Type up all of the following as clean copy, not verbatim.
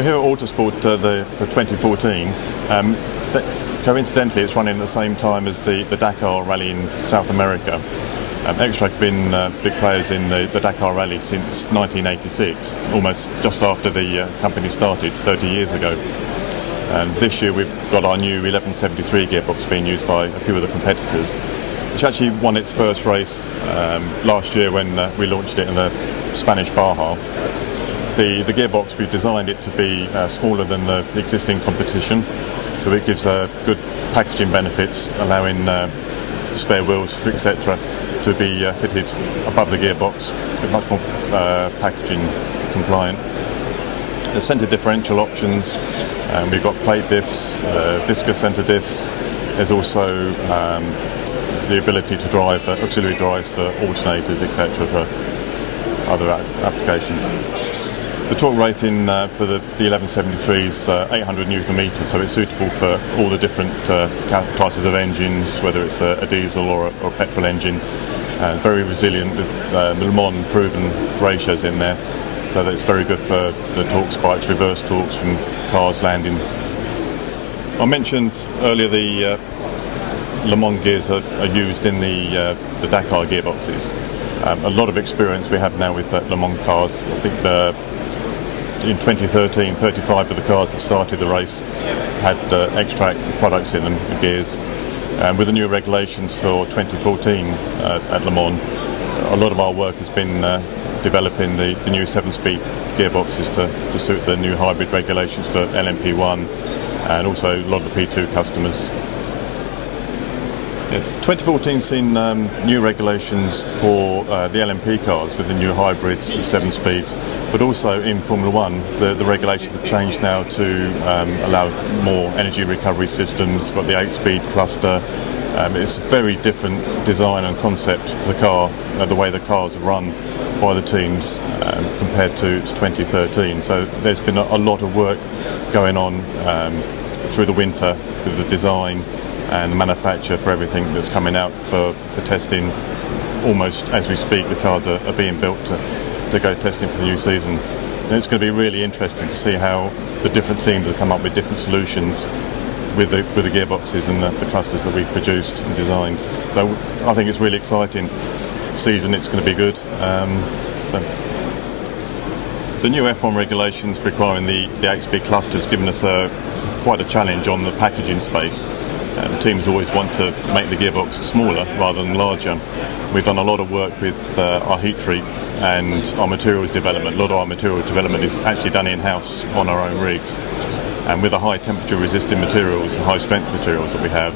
We're here at Autosport for 2014. Coincidentally, it's running at the same time as the Dakar Rally in South America. Xtrac have been big players in the Dakar Rally since 1986, almost just after the company started 30 years ago. This year we've got our new 1173 gearbox being used by a few of the competitors, which actually won its first race last year when we launched it in the Spanish Baja. The gearbox, we've designed it to be smaller than the existing competition, so it gives good packaging benefits, allowing the spare wheels, etc., to be fitted above the gearbox, much more packaging compliant. The centre differential options, we've got plate diffs, viscous centre diffs. There's also the ability to drive auxiliary drives for alternators, etc., for other applications. The torque rating for the 1173 is 800 Newton meters, so it's suitable for all the different classes of engines, whether it's a diesel or a petrol engine. Very resilient with Le Mans proven ratios in there, so that it's very good for the torque spikes, reverse torques from cars landing. I mentioned earlier the Le Mans gears are used in the Dakar gearboxes. A lot of experience we have now with Le Mans cars. I think in 2013, 35 of the cars that started the race had Xtrac products in them, the gears. And with the new regulations for 2014 at Le Mans, a lot of our work has been developing the new 7-speed gearboxes to suit the new hybrid regulations for LMP1 and also a lot of the P2 customers. 2014's seen new regulations for the LMP cars with the new hybrids, the 7-speeds, but also in Formula 1 the regulations have changed now to allow more energy recovery systems. Got the 8-speed cluster. It's a very different design and concept for the car, the way the cars are run by the teams compared to 2013. So there's been a lot of work going on through the winter with the design and the manufacture for everything that's coming out for testing. Almost as we speak, the cars are being built to go testing for the new season. And it's going to be really interesting to see how the different teams have come up with different solutions with the gearboxes and the clusters that we've produced and designed. So I think it's really exciting season. It's going to be good. The new F1 regulations requiring the 8-speed clusters given us quite a challenge on the packaging space. Teams always want to make the gearbox smaller rather than larger. We've done a lot of work with our heat treat and our materials development. A lot of our material development is actually done in-house on our own rigs. And with the high temperature resistant materials, the high strength materials that we have,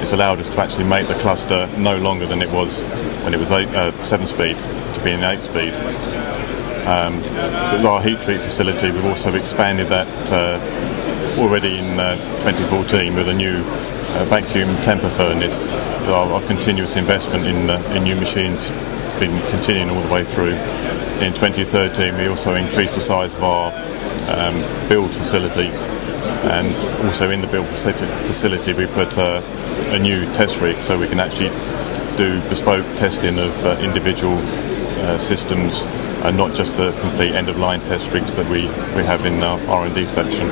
it's allowed us to actually make the cluster no longer than it was when it was 7-speed to be an 8-speed. With our heat treat facility, we've also expanded that already in 2014 with a new vacuum temper furnace. Our continuous investment in new machines been continuing all the way through. In 2013 we also increased the size of our build facility, and also in the build facility we put a new test rig so we can actually do bespoke testing of individual systems and not just the complete end-of-line test rigs that we have in our R&D section.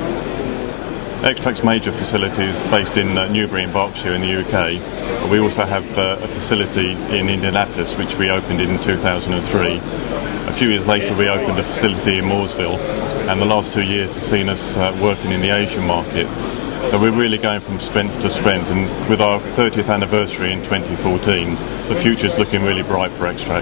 Xtrac's major facility is based in Newbury in Berkshire in the UK. But we also have a facility in Indianapolis which we opened in 2003. A few years later we opened a facility in Mooresville, and the last 2 years have seen us working in the Asian market. So we're really going from strength to strength, and with our 30th anniversary in 2014, the future's looking really bright for Xtrac.